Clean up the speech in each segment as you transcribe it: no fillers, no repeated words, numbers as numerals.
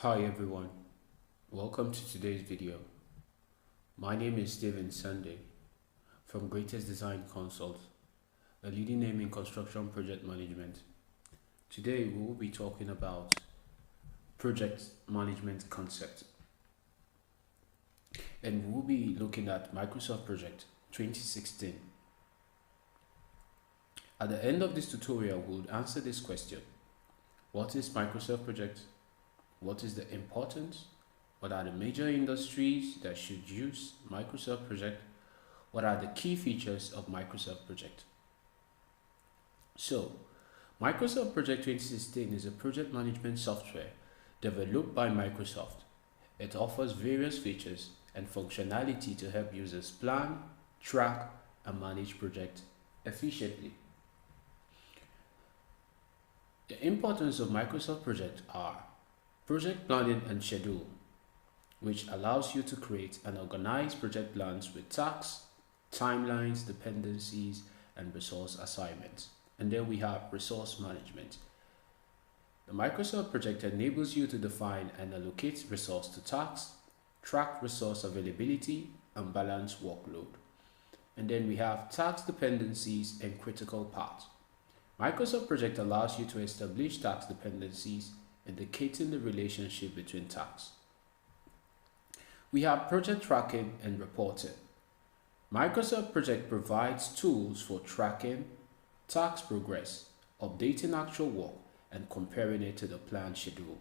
Hi everyone, welcome to today's video. My name is Steven Sunday from GREYTEST Design Consult, a leading name in construction project management. Today we will be talking about project management concept, and we will be looking at Microsoft Project 2016. At the end of this tutorial, we will answer this question: what is Microsoft Project? What is the importance? What are the major industries that should use Microsoft Project? What are the key features of Microsoft Project? So, Microsoft Project 2016 is a project management software developed by Microsoft. It offers various features and functionality to help users plan, track, and manage projects efficiently. The importance of Microsoft Project are: project planning and schedule, which allows you to create and organize project plans with tasks, timelines, dependencies, and resource assignments. And then we have resource management. The Microsoft Project enables you to define and allocate resource to tasks, track resource availability, and balance workload. And then we have task dependencies and critical path. Microsoft Project allows you to establish task dependencies, indicating the relationship between tasks. We have project tracking and reporting. Microsoft Project provides tools for tracking task progress, updating actual work, and comparing it to the planned schedule.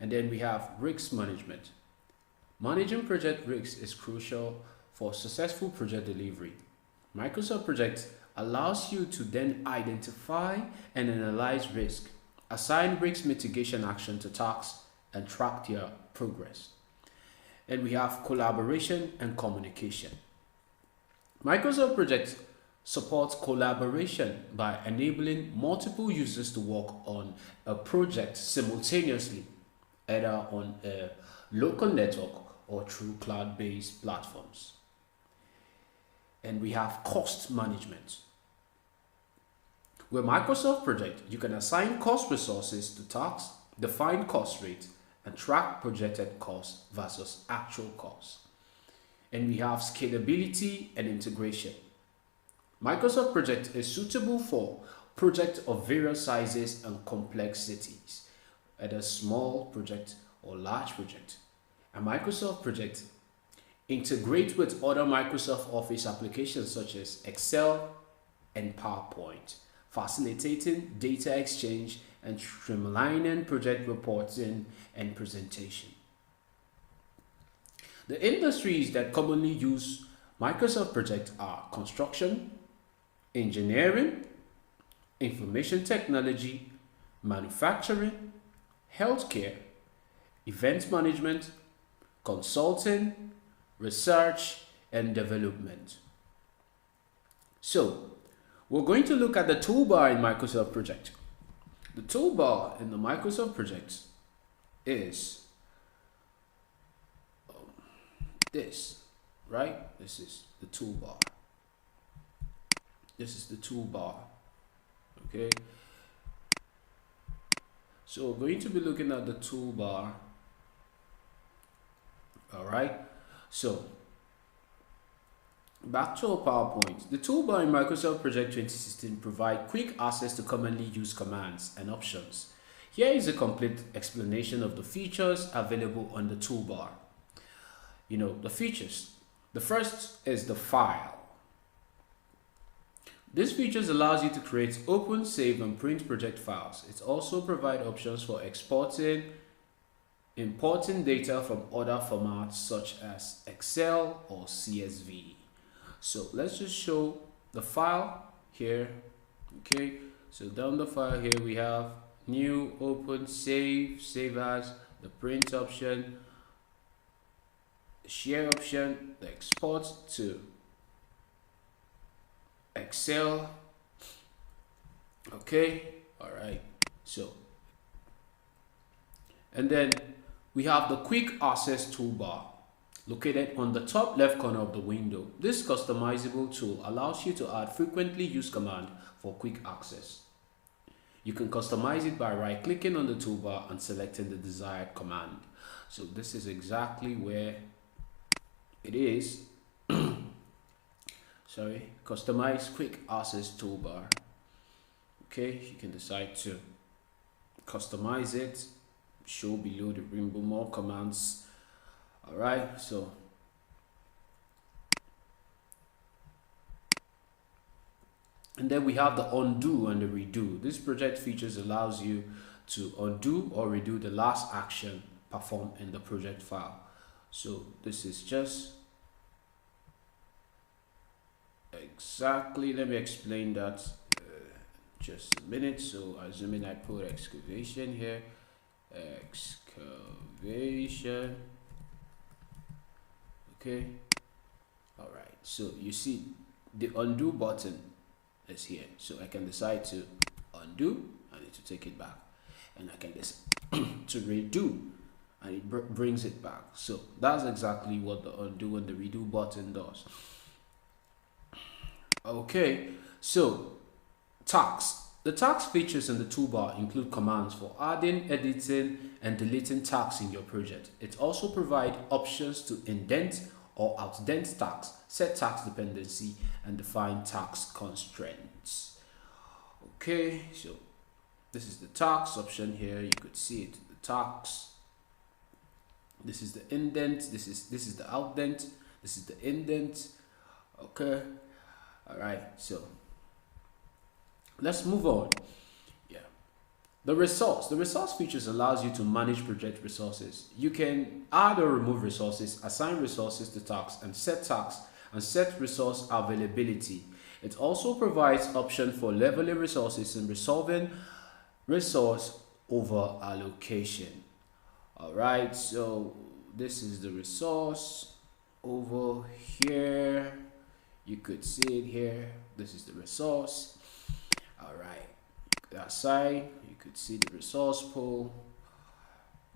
And then we have risk management. Managing project risks is crucial for successful project delivery. Microsoft Project allows you to then identify and analyze risk, assign risk mitigation action to tasks, and track their progress. And we have collaboration and communication. Microsoft Project supports collaboration by enabling multiple users to work on a project simultaneously, either on a local network or through cloud-based platforms. And we have cost management. With Microsoft Project, you can assign cost resources to tasks, define cost rates, and track projected costs versus actual costs. And we have scalability and integration. Microsoft Project is suitable for projects of various sizes and complexities, whether small project or large project. And Microsoft Project integrates with other Microsoft Office applications such as Excel and PowerPoint, facilitating data exchange and streamlining project reporting and presentation. The industries that commonly use Microsoft Project are construction, engineering, information technology, manufacturing, healthcare, event management, consulting, research, and development. So, we're going to look at the toolbar in Microsoft Project. The toolbar in the Microsoft Project is this, right? This is the toolbar. This is the toolbar, okay? So we're going to be looking at the toolbar, all right? So back to our PowerPoint. The toolbar in Microsoft Project 2016 provides quick access to commonly used commands and options. Here is a complete explanation of the features available on the toolbar. The features. The first is the file. This feature allows you to create, open, save, and print project files. It also provides options for exporting, importing data from other formats such as Excel or CSV. So let's just show the file here. Okay, so down the file here we have new, open, save, save as, the print option, the share option, the export to Excel. Okay, all right. So, and then we have the quick access toolbar located on the top left corner of the window. This customizable tool allows you to add frequently used command for quick access. You can customize it by right clicking on the toolbar and selecting the desired command. So this is exactly where it is. Sorry, customize quick access toolbar. Okay, you can decide to customize it, show below the rainbow more commands. All right, so and then we have the undo and the redo. This project features allows you to undo or redo the last action performed in the project file. So this is just exactly, let me explain that just a minute. So assuming I put excavation here, excavation, okay. All right, so you see the undo button is here, so I can decide to undo. I need to take it back, and I can just to redo, and it brings it back. So that's exactly what the undo and the redo button does. Okay, so tags. The tags features in the toolbar include commands for adding, editing, and deleting tags in your project. It also provides options to indent or outdent tags, set tags dependency, and define tags constraints. Okay, so this is the tags option here. You could see it, the tags. This is the indent. This is the outdent. This is the indent. Okay. All right. So let's move on. Yeah. The resource features allows you to manage project resources. You can add or remove resources, assign resources to tasks, and set resource availability. It also provides option for leveling resources and resolving resource over allocation. All right, so this is the resource over here. You could see it here. This is the resource. All right, that side, you could see the resource pool.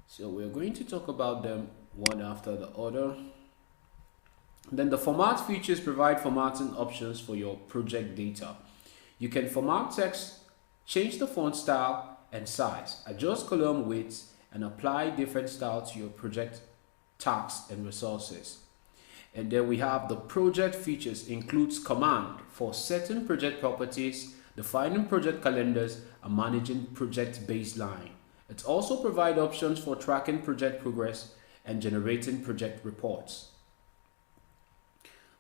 So we're going to talk about them one after the other. Then the format features provide formatting options for your project data. You can format text, change the font style and size, adjust column width, and apply different styles to your project tasks and resources. And then we have the project features includes command for setting project properties, defining project calendars, and managing project baseline. It also provides options for tracking project progress and generating project reports.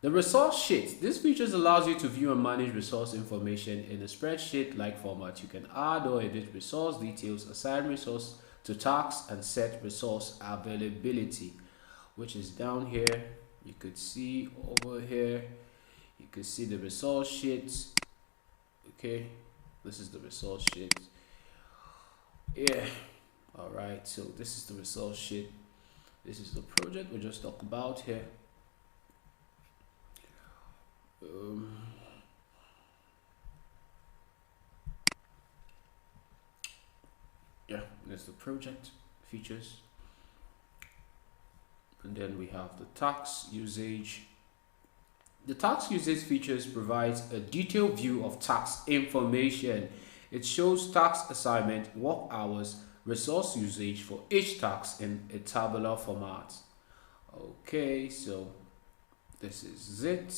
The resource sheet. This features allows you to view and manage resource information in a spreadsheet-like format. You can add or edit resource details, assign resource to tasks, and set resource availability, which is down here. You could see over here. You could see the resource sheet. Okay, this is the resource sheet. Yeah. All right. So this is the resource sheet. This is the project we just talked about here. Yeah, there's the project features, and then we have the tax usage. The tax usage features provides a detailed view of tax information. It shows tax assignment, work hours, resource usage for each tax in a tabular format. Okay, so this is it.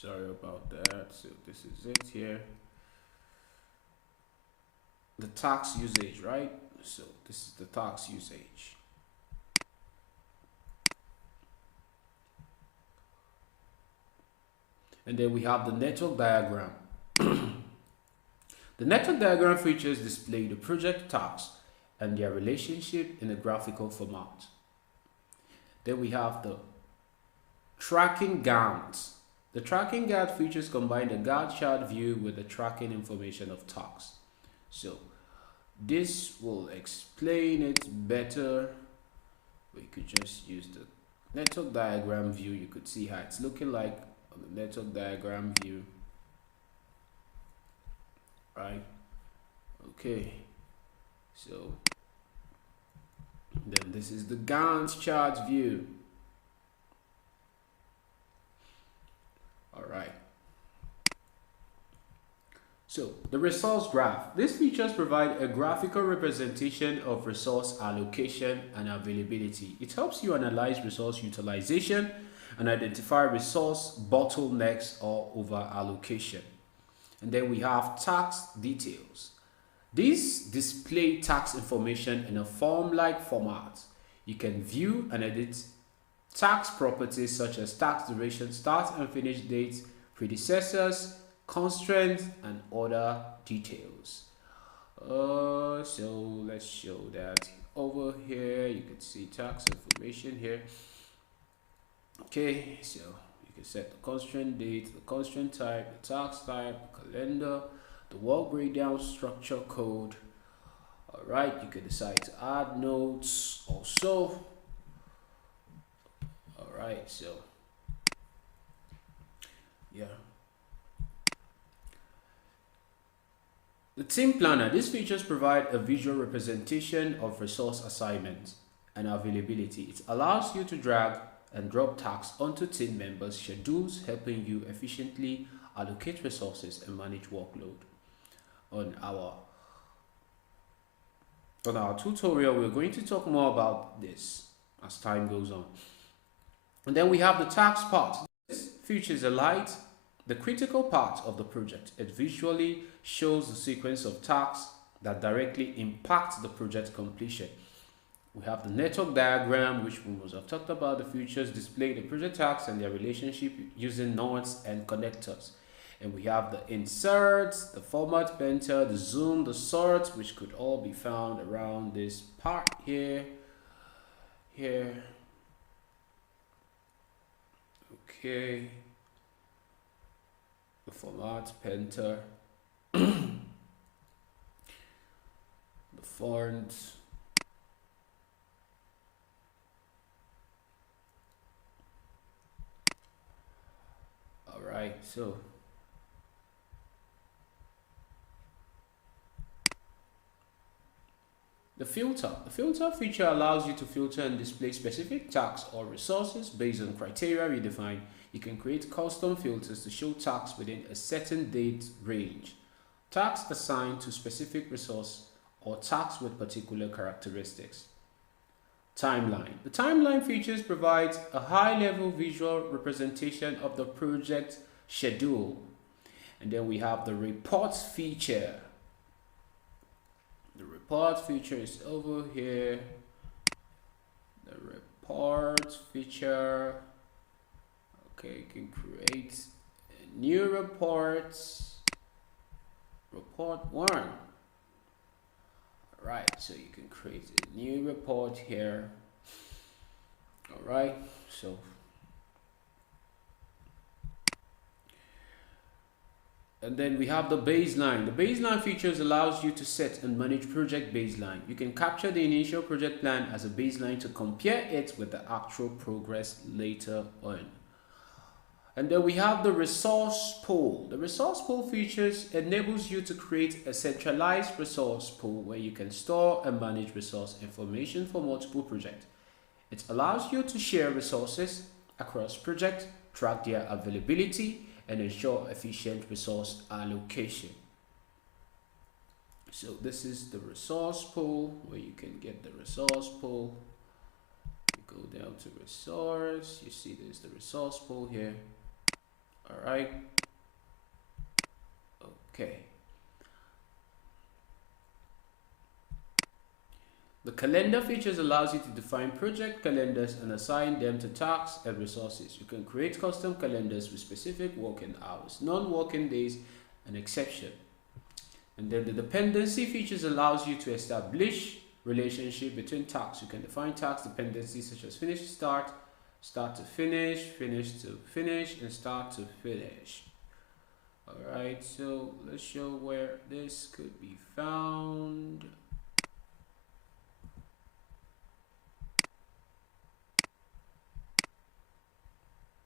Sorry about that. So this is it here. The tax usage, right? So this is the tax usage. And then we have the network diagram. The network diagram features display the project tasks and their relationship in a graphical format. Then we have the tracking Gantt. The tracking Gantt features combine the Gantt chart view with the tracking information of tasks. So this will explain it better. We could just use the network diagram view. You could see how it's looking like on the network diagram view. Right? Okay. So then this is the Gantt chart view. All right. So the resource graph. These features provide a graphical representation of resource allocation and availability. It helps you analyze resource utilization and identify resource bottlenecks or over allocation. And then we have tax details. These display tax information in a form-like format. You can view and edit tax properties such as tax duration, start and finish dates, predecessors, constraints, and other details. So let's show that over here. You can see tax information here. Okay, so you can set the constraint date, the constraint type, the tax type, calendar, the work breakdown structure code. All right, you can decide to add notes also. All right, so yeah. The team planner. These features provide a visual representation of resource assignment and availability. It allows you to drag and drop tasks onto team members' schedules, helping you efficiently allocate resources and manage workload. On our tutorial, we're going to talk more about this as time goes on. And then we have the task part. This features a light, the critical part of the project. It visually shows the sequence of tasks that directly impact the project completion. We have the network diagram, which we must have talked about. The features display the project tasks and their relationship using nodes and connectors. And we have the inserts, the format painter, the zoom, the sort, which could all be found around this part here. Okay. The format painter. The fonts. All right, so the filter. The filter feature allows you to filter and display specific tasks or resources based on criteria you define. You can create custom filters to show tasks within a certain date range, tasks assigned to specific resource, or tasks with particular characteristics. Timeline. The timeline features provides a high-level visual representation of the project schedule. And then we have the reports feature. The report feature is over here. The report feature. Okay, you can create a new report. Report 1. Alright, so you can create a new report here. Alright, so and then we have the baseline. The baseline features allows you to set and manage project baseline. You can capture the initial project plan as a baseline to compare it with the actual progress later on. And then we have the resource pool. The resource pool features enables you to create a centralized resource pool where you can store and manage resource information for multiple projects. It allows you to share resources across projects, track their availability, and ensure efficient resource allocation. So this is the resource pool where you can get the resource pool. You go down to resource, you see there's the resource pool here. All right. Okay. The calendar features allows you to define project calendars and assign them to tasks and resources. You can create custom calendars with specific working hours, non-working days, and exception. And then the dependency features allows you to establish relationship between tasks. You can define task dependencies such as finish to start, start to finish, finish to finish, and start to finish. Alright, so let's show where this could be found.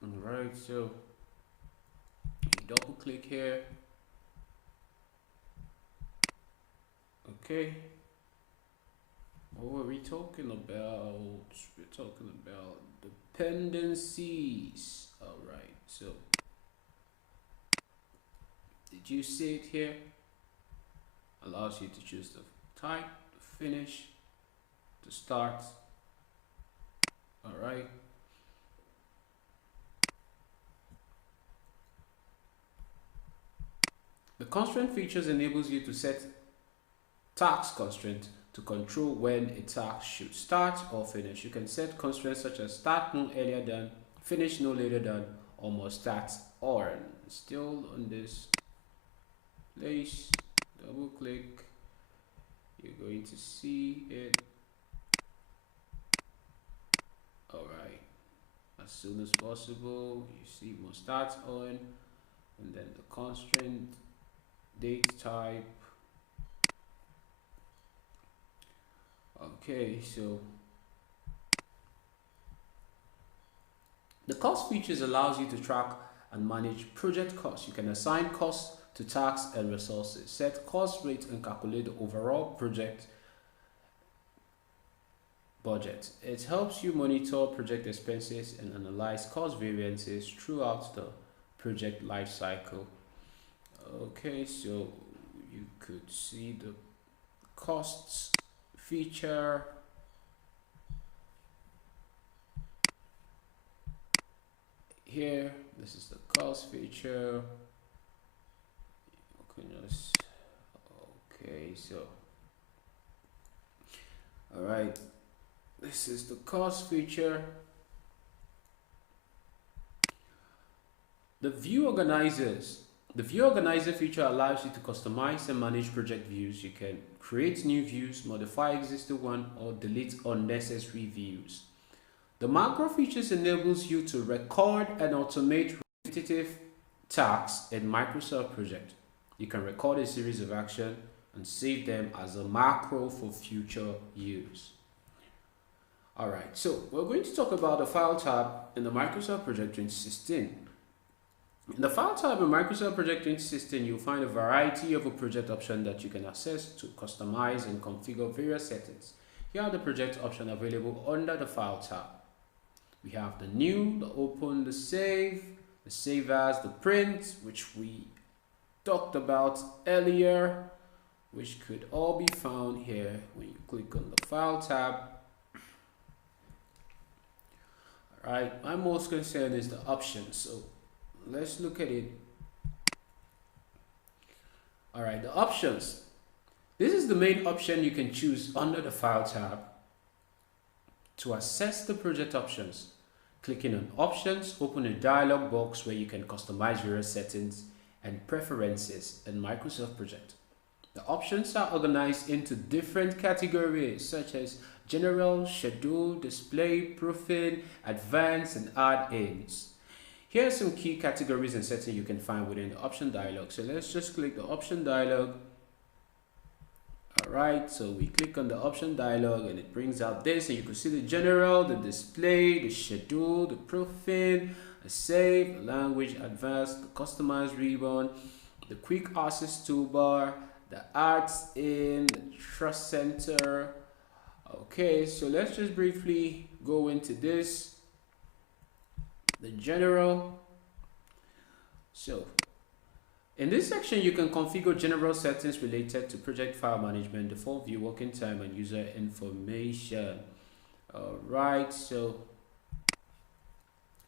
Alright, so you double click here. Okay. What were we talking about? We're talking about dependencies. Alright, so Did you see it here? Allows you to choose the type, the finish, to start. All right. The constraint features enables you to set task constraint to control when a task should start or finish. You can set constraints such as start no earlier than, finish no later than, or must start on. Still on this place, double click, you're going to see it. All right, as soon as possible, you see must start on, and then the constraint, date type. Okay, so the cost features allows you to track and manage project costs. You can assign costs to tasks and resources, set cost rates, and calculate the overall project budget. It helps you monitor project expenses and analyze cost variances throughout the project life cycle. Okay, so you could see the costs feature. Here, this is the cost feature. Goodness. Okay, so all right, this is the cost feature. The view organizers. The view organizer feature allows you to customize and manage project views. You can create new views, modify existing one, or delete unnecessary views. The macro features enables you to record and automate repetitive tasks in Microsoft Project. You can record a series of actions and save them as a macro for future use. Alright, so we're going to talk about the File tab in the Microsoft Project 2016. In the File tab in Microsoft Project 2016, you'll find a variety of project options that you can access to customize and configure various settings. Here are the project options available under the File tab. We have the new, the open, the save as, the print, which we talked about earlier, which could all be found here when you click on the File tab. Alright, my most concern is the options, so let's look at it. Alright, the options. This is the main option you can choose under the File tab. To access the project options, clicking on Options, open a dialog box where you can customize various settings and preferences in Microsoft Project. The options are organized into different categories such as General, Schedule, Display, Proofing, Advanced, and Add-ins. Here are some key categories and settings you can find within the option dialog. So let's just click the option dialog. Alright, so we click on the option dialog and it brings out this, and you can see the general, the display, the schedule, the proofing, the save, the language, advanced, the customized ribbon, the quick access toolbar, the arts in, the trust center. Okay, so let's just briefly go into this. The general. So in this section, you can configure general settings related to project file management, default view, working time, and user information. All right, so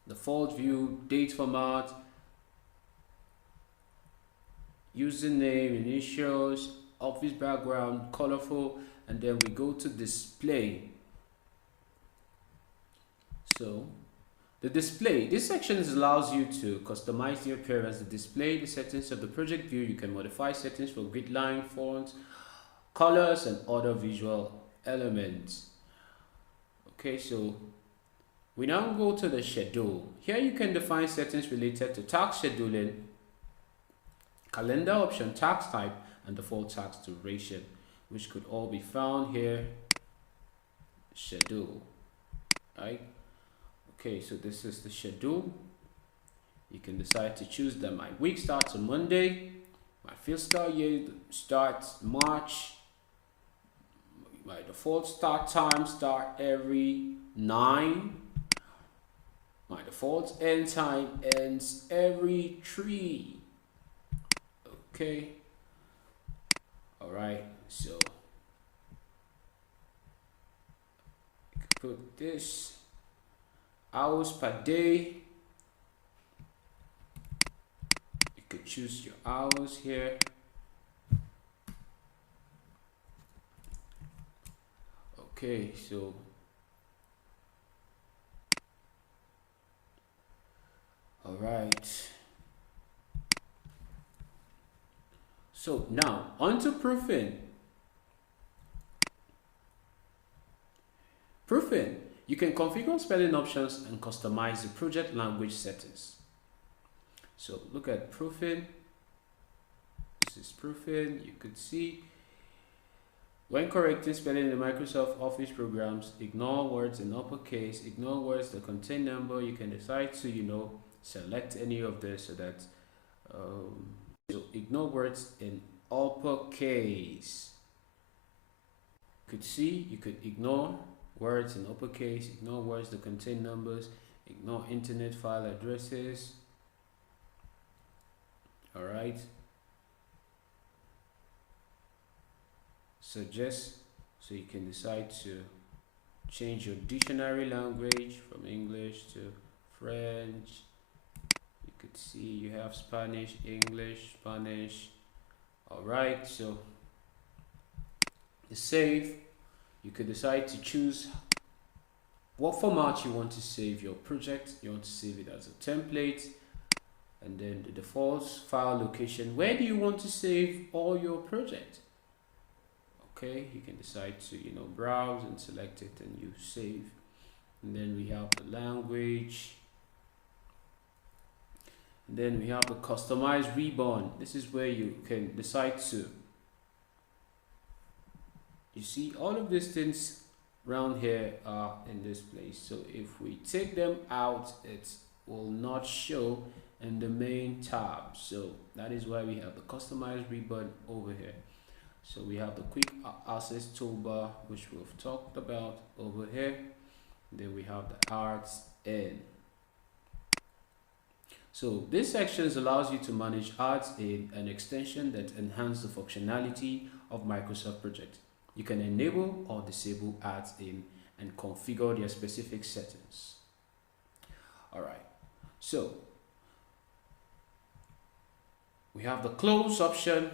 default view, date format, username, initials, office background, colorful, and then we go to display. So the display, this section allows you to customize the appearance, the display, the settings of the project view. You can modify settings for grid line, fonts, colors, and other visual elements. Okay, so we now go to the schedule. Here you can define settings related to task scheduling, calendar option, task type, and default task duration, which could all be found here. Schedule, right? Okay, so this is the schedule. You can decide to choose that my week starts on Monday, my fiscal year starts March, my default start time start every 9, my default end time ends every 3. Okay. All right. So you can put this hours per day. You could choose your hours here. Okay, so all right. So now onto proofing. Proofing. You can configure spelling options and customize the project language settings. So look at proofing. This is proofing. You could see when correcting spelling in Microsoft Office programs, ignore words in uppercase, ignore words that contain number. You can decide to, select any of this so that so ignore words in uppercase. You could see you could ignore words in uppercase, ignore words that contain numbers, ignore internet file addresses. All right. So you can decide to change your dictionary language from English to French. You could see you have Spanish, English, Spanish. All right. So the save. You could decide to choose what format you want to save your project. You want to save it as a template, and then the default file location. Where do you want to save all your project? Okay, you can decide to browse and select it, and you save. And then we have the language. And then we have the customize ribbon. This is where you can decide to. You see all of these things around here are in this place. So if we take them out, it will not show in the main tab. So that is why we have the customize ribbon over here. So we have the quick access toolbar, which we've talked about over here. Then we have the arts in. So this section allows you to manage arts in an extension that enhance the functionality of Microsoft Project. You can enable or disable ads in and configure their specific settings. All right, so we have the close option.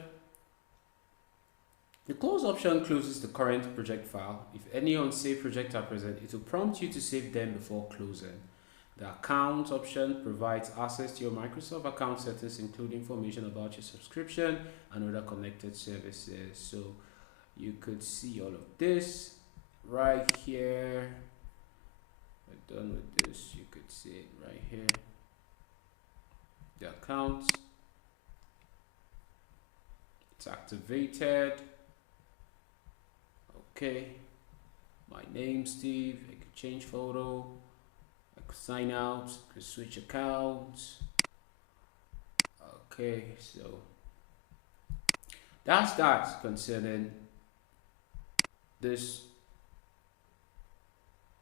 The close option closes the current project file. If any unsaved projects are present, it will prompt you to save them before closing. The account option provides access to your Microsoft account settings, including information about your subscription and other connected services. So you could see all of this right here. We're done with this. You could see it right here. The account. It's activated. Okay. My name, Steve. I could change photo. I could sign out. I could switch accounts. Okay, so that's that concerning this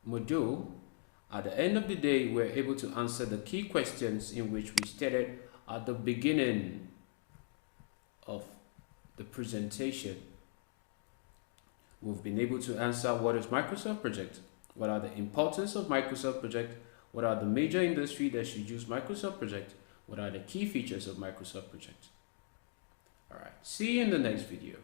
module. At the end of the day, we're able to answer the key questions in which we stated at the beginning of the presentation. We've been able to answer what is Microsoft Project, what are the importance of Microsoft Project, what are the major industry that should use Microsoft Project, what are the key features of Microsoft Project. All right, see you in the next video.